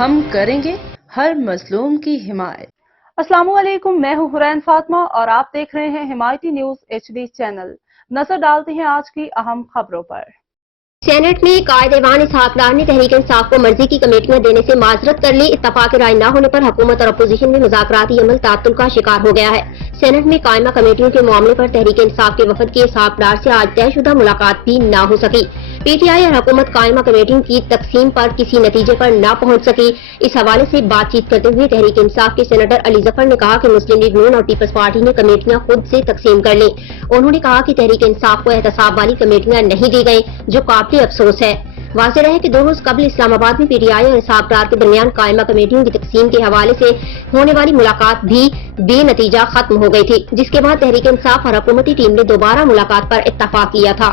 ہم کریں گے ہر مظلوم کی حمایت۔ السلام علیکم، میں ہوں حرین فاطمہ اور آپ دیکھ رہے ہیں حمایتی نیوز HD چینل۔ نظر ڈالتے ہیں آج کی اہم خبروں پر۔ سینٹ میں قائد ایوان اسحاق ڈار نے تحریک انصاف کو مرضی کی کمیٹیاں دینے سے معذرت کر لی۔ اتفاق رائے نہ ہونے پر حکومت اور اپوزیشن میں مذاکراتی عمل تعطل کا شکار ہو گیا ہے۔ سینٹ میں قائمہ کمیٹیوں کے معاملے پر تحریک انصاف کے وفد کی اسحاق ڈار سے آج طے شدہ ملاقات بھی نہ ہو سکی۔ PTI اور حکومت قائمہ کمیٹیوں کی تقسیم پر کسی نتیجے پر نہ پہنچ سکی۔ اس حوالے سے بات چیت کرتے ہوئے تحریک انصاف کے سینیٹر علی ظفر نے کہا کہ مسلم لیگ نون اور پیپلز پارٹی نے کمیٹیاں خود سے تقسیم کر لیں۔ انہوں نے کہا کہ تحریک انصاف کو احتساب والی کمیٹیاں نہیں دی گئیں، جو قابل افسوس ہے۔ واضح رہے کہ 2 روز قبل اسلام آباد میں PTI اور اسحاق ڈار کے درمیان قائمہ کمیٹیوں کی تقسیم کے حوالے سے ہونے والی ملاقات بھی بے نتیجہ ختم ہو گئی تھی، جس کے بعد تحریک انصاف اور حکومتی ٹیم نے دوبارہ ملاقات پر اتفاق کیا تھا۔